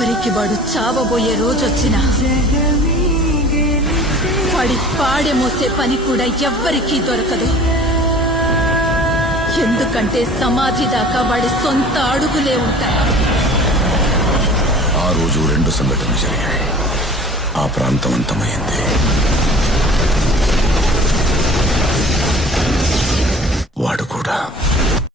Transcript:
చివరికి వాడు చావబోయే రోజొచ్చినా వాడి పాడె మోసే పని కూడా ఎవ్వరికీ దొరకదు. ఎందుకంటే సమాధి దాకా వాడి సొంత అడుగులే ఉంటాయి. ఆ రోజు 2 సంఘటనలు జరిగాయి. ఆ ప్రాంతం అంతమైంది. వాడు కూడా.